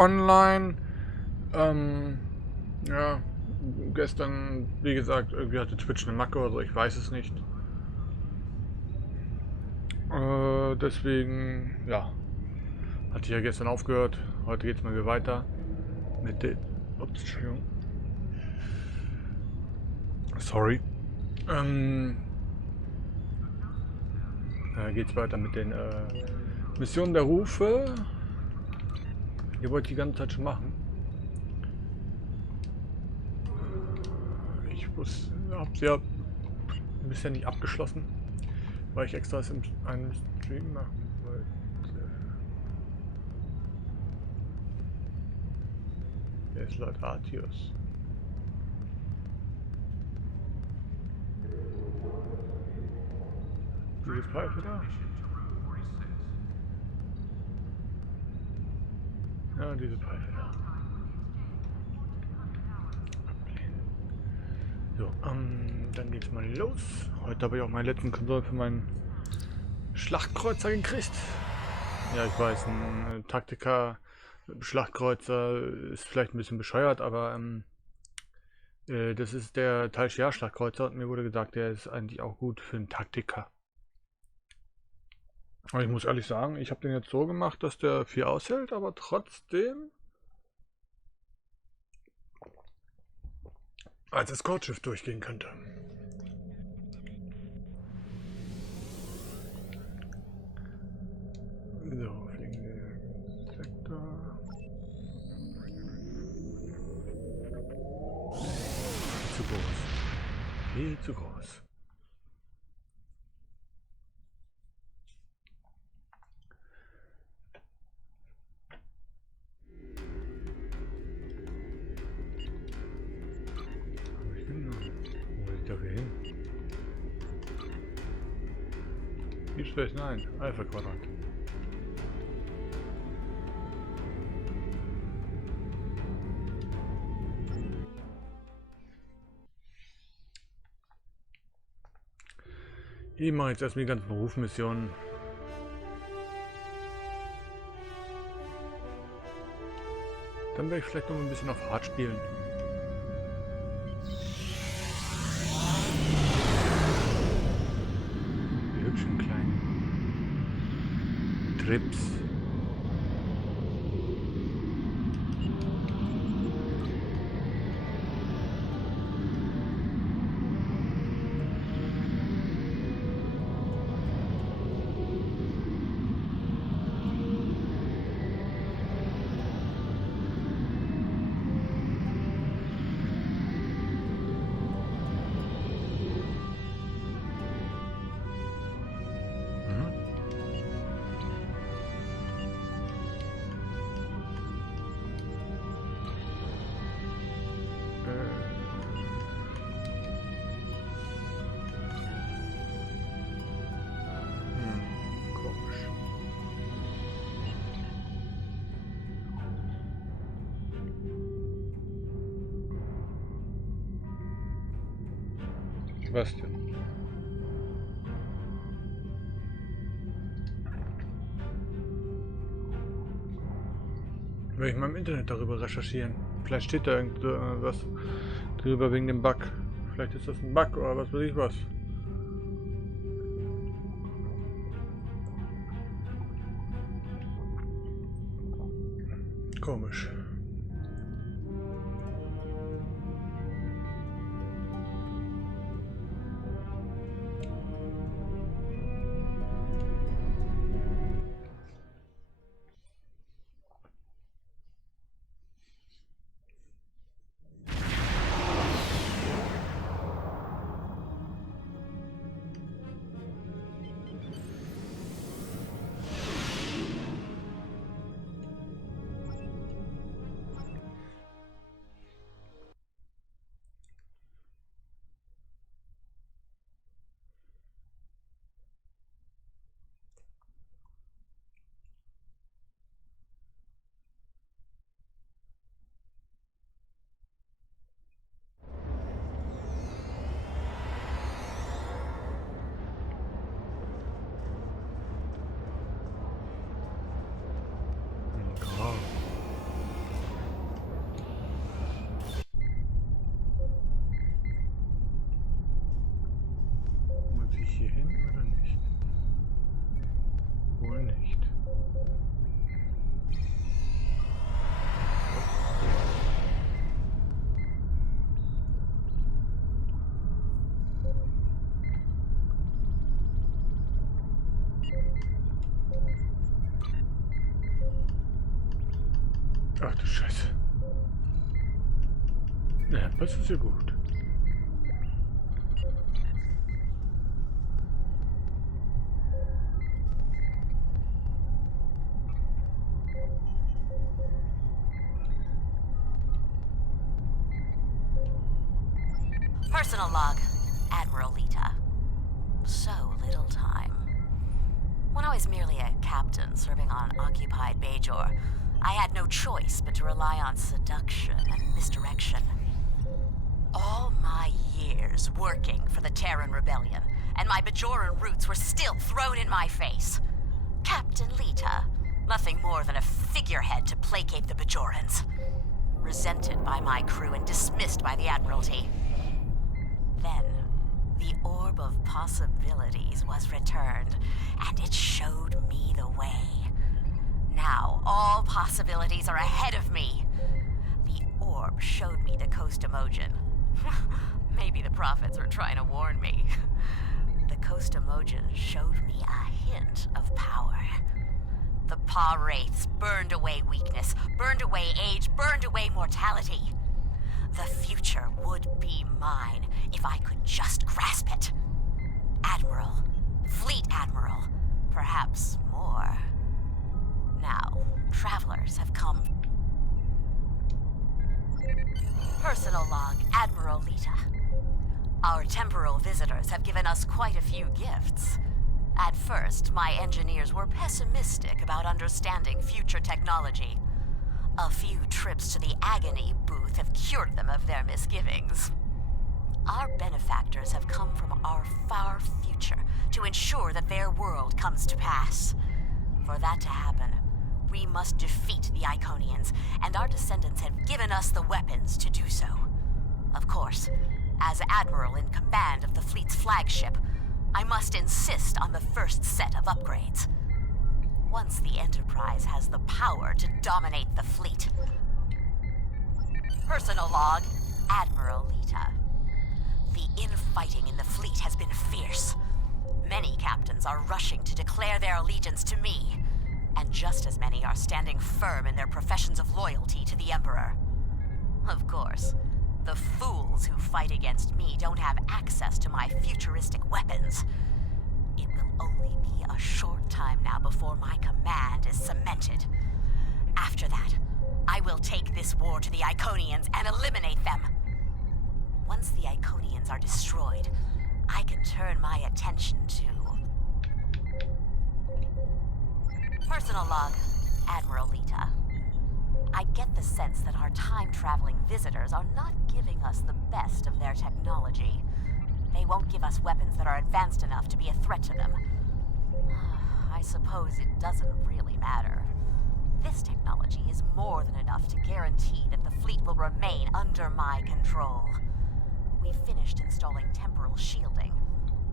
online. Ja, gestern, wie gesagt, irgendwie hatte Twitch eine Macke oder so, ich weiß es nicht. Deswegen, ja, hatte ich ja gestern aufgehört. Heute geht es mal wieder weiter mit den... Ups, Entschuldigung. Sorry. Geht's weiter mit den Missionen der Rufe. Die wollte ich die ganze Zeit schon machen. Ich habe sie ja bisher nicht abgeschlossen, weil ich extra in einem Stream machen wollte. Wer ist Lord Artius? Diese Pfeife da? Ja, diese Pfeife da. So, dann geht's mal los. Heute habe ich auch meinen letzten Konsol für meinen Schlachtkreuzer gekriegt. Ja, ich weiß, ein Taktiker Schlachtkreuzer ist vielleicht ein bisschen bescheuert, aber das ist der Tal Shiar Schlachtkreuzer und mir wurde gesagt, der ist eigentlich auch gut für einen Taktiker. Aber ich muss ehrlich sagen, ich habe den jetzt so gemacht, dass der viel aushält, aber trotzdem als Escortschiff durchgehen könnte. So, fliegende Sektor. Viel zu groß. Viel zu groß. Wo will ich dafür hin? Viel Space, nein. Alpha Quadrant. Ich mache jetzt erstmal die ganzen Rufmissionen. Dann werde ich vielleicht noch ein bisschen auf Hard spielen. Die hübschen kleinen Trips. Komisch. Was denn? Will ich mal im Internet darüber recherchieren. Vielleicht steht da irgendwas drüber wegen dem Bug. Vielleicht ist das ein Bug oder was weiß ich was. Komisch. Ach du Scheiße. Ja, das ist ja gut. Personal log, Admiral Lita. So little time. When I was merely a captain serving on occupied Bajor, I had no choice but to rely on seduction and misdirection. All my years working for the Terran Rebellion, and my Bajoran roots were still thrown in my face. Captain Lita, nothing more than a figurehead to placate the Bajorans. Resented by my crew and dismissed by the Admiralty. Then, the Orb of Possibilities was returned, and it showed me the way. Now, all possibilities are ahead of me. The orb showed me the Coast Emojin. Maybe the prophets were trying to warn me. The Coast Emojin showed me a hint of power. The Pa Wraiths burned away weakness, burned away age, burned away mortality. The future would be mine if I could just grasp it. Admiral, Fleet Admiral, perhaps more. Now, travelers have come. Personal log, Admiral Lita. Our temporal visitors have given us quite a few gifts. At first, my engineers were pessimistic about understanding future technology. A few trips to the Agony booth have cured them of their misgivings. Our benefactors have come from our far future to ensure that their world comes to pass. For that to happen, we must defeat the Iconians, and our descendants have given us the weapons to do so. Of course, as Admiral in command of the fleet's flagship, I must insist on the first set of upgrades. Once the Enterprise has the power to dominate the fleet. Personal log, Admiral Lita. The infighting in the fleet has been fierce. Many captains are rushing to declare their allegiance to me, and just as many are standing firm in their professions of loyalty to the Emperor. Of course, the fools who fight against me don't have access to my futuristic weapons. It will only be a short time now before my command is cemented. After that, I will take this war to the Iconians and eliminate them. Once the Iconians are destroyed, I can turn my attention to... Personal log, Admiral Lita. I get the sense that our time-traveling visitors are not giving us the best of their technology. They won't give us weapons that are advanced enough to be a threat to them. I suppose it doesn't really matter. This technology is more than enough to guarantee that the fleet will remain under my control. We've finished installing temporal shielding.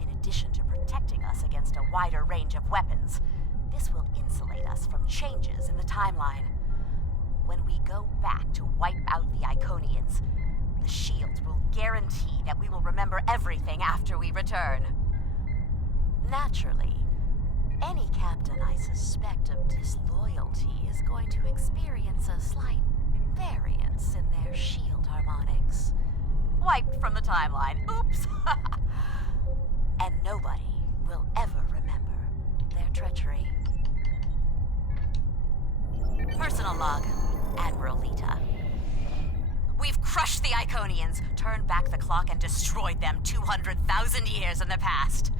In addition to protecting us against a wider range of weapons, this will insulate us from changes in the timeline. When we go back to wipe out the Iconians, the shields will guarantee that we will remember everything after we return. Naturally, any captain I suspect of disloyalty is going to experience a slight variance in their shield harmonics. Wiped from the timeline. Oops! And nobody will ever remember their treachery. Personal log, Admiral Lita. We've crushed the Iconians, turned back the clock, and destroyed them 200,000 years in the past.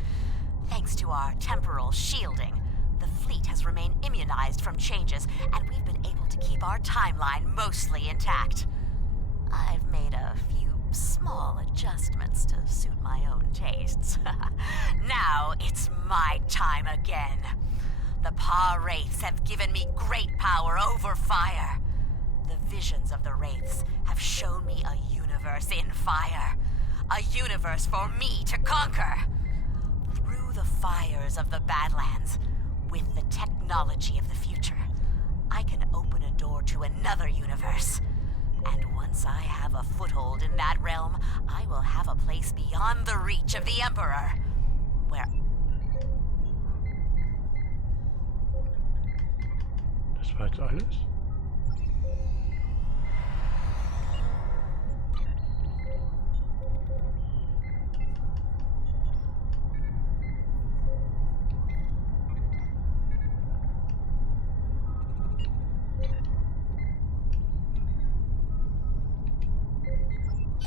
Thanks to our temporal shielding, the fleet has remained immunized from changes, and we've been able to keep our timeline mostly intact. I've made a few small adjustments to suit my own tastes. Now it's my time again. The Pa Wraiths have given me great power over fire. The visions of the Wraiths have shown me a universe in fire. A universe for me to conquer. Through the fires of the Badlands, with the technology of the future, I can open a door to another universe. And once I have a foothold in that realm, I will have a place beyond the reach of the Emperor, where... Das war jetzt alles?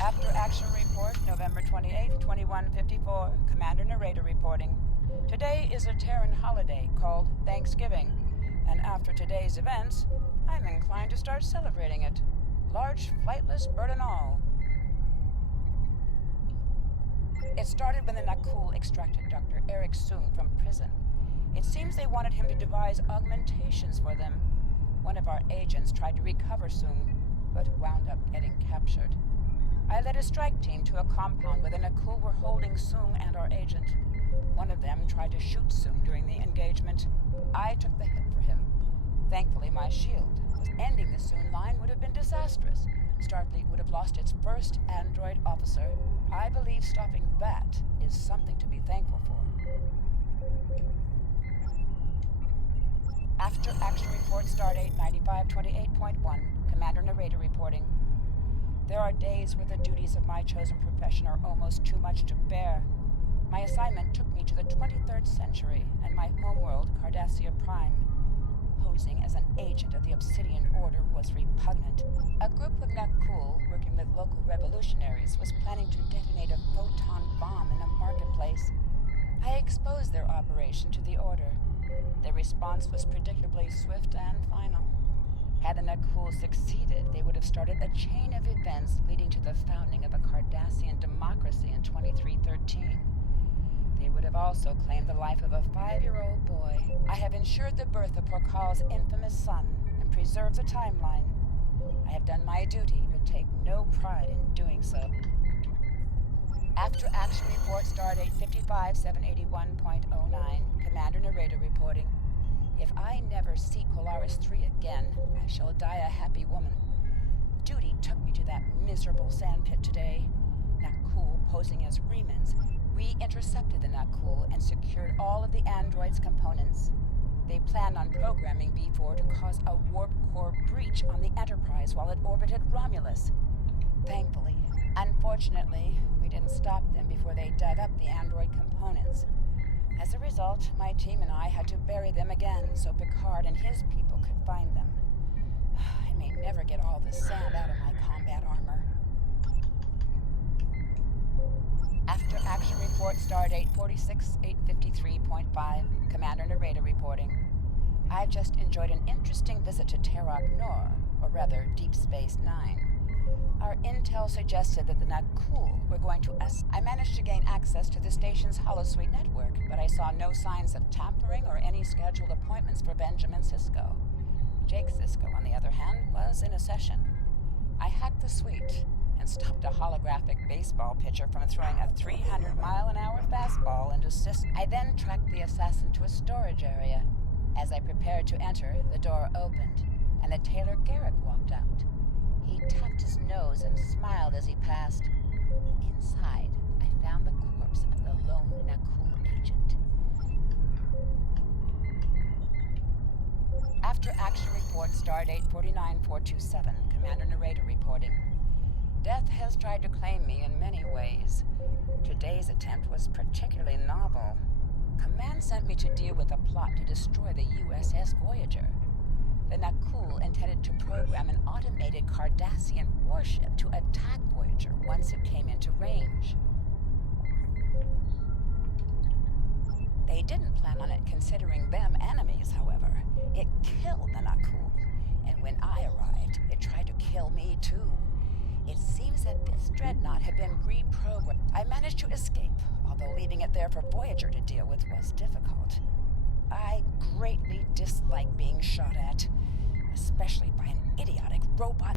After action report, November 28th, 2154. Commander Narrator reporting. Today is a Terran holiday called Thanksgiving, and after today's events, I'm inclined to start celebrating it. Large flightless bird and all. It started when the Nakul extracted Dr. Eric Soong from prison. It seems they wanted him to devise augmentations for them. One of our agents tried to recover Soong, but wound up getting captured. I led a strike team to a compound where the Nakul were holding Soong and our agent. One of them tried to shoot Soong during the engagement. I took the hit for him. Thankfully, my shield was ending the Soong line would have been disastrous. Starfleet would have lost its first android officer. I believe stopping that is something to be thankful for. After action report, stardate 9528.1. Commander Narrator reporting. There are days where the duties of my chosen profession are almost too much to bear. My assignment took me to the 23rd century and my homeworld, Cardassia Prime. Posing as an agent of the Obsidian Order was repugnant. A group of Nakul, working with local revolutionaries, was planning to detonate a photon bomb in a marketplace. I exposed their operation to the Order. Their response was predictably swift and final. Had the Nakul succeeded, they would have started a chain of events leading to the founding of a Cardassian democracy in 2313. They would have also claimed the life of a 5-year-old boy. I have ensured the birth of Porkal's infamous son and preserved the timeline. I have done my duty, but take no pride in doing so. After action report, stardate 55781.09. Commander Narrator reporting. If I never see Polaris 3 again, I shall die a happy woman. Duty took me to that miserable sandpit today. Nakul, posing as Remans, we intercepted the Nakul and secured all of the android's components. They planned on programming B4 to cause a warp core breach on the Enterprise while it orbited Romulus. Thankfully, unfortunately, we didn't stop them before they dug up the android components. As a result, my team and I had to bury them again so Picard and his people could find them. I may never get all the sand out of my combat armor. After action report, stardate 46853.5. Commander Narrator reporting. I've just enjoyed an interesting visit to Terok Nor, or rather Deep Space Nine. Our intel suggested that the Nakul were going to us. I managed to gain access to the station's holosuite network, but I saw no signs of tampering or any scheduled appointments for Benjamin Sisko. Jake Sisko, on the other hand, was in a session. I hacked the suite and stopped a holographic baseball pitcher from throwing a 300-mile-an-hour fastball into Sisko. I then tracked the assassin to a storage area. As I prepared to enter, the door opened, and the Taylor Garrick walked out. He tapped his nose and smiled as he passed. Inside, I found the corpse of the lone Nakul agent. After action report, stardate 49427. Commander Narrator reporting. Death has tried to claim me in many ways. Today's attempt was particularly novel. Command sent me to deal with a plot to destroy the USS Voyager. The Nakul intended to program an automated Cardassian warship to attack Voyager once it came into range. They didn't plan on it considering them enemies, however. It killed the Nakul, and when I arrived, it tried to kill me too. It seems that this dreadnought had been reprogrammed. I managed to escape, although leaving it there for Voyager to deal with was difficult. I greatly dislike being shot at, especially by an idiotic robot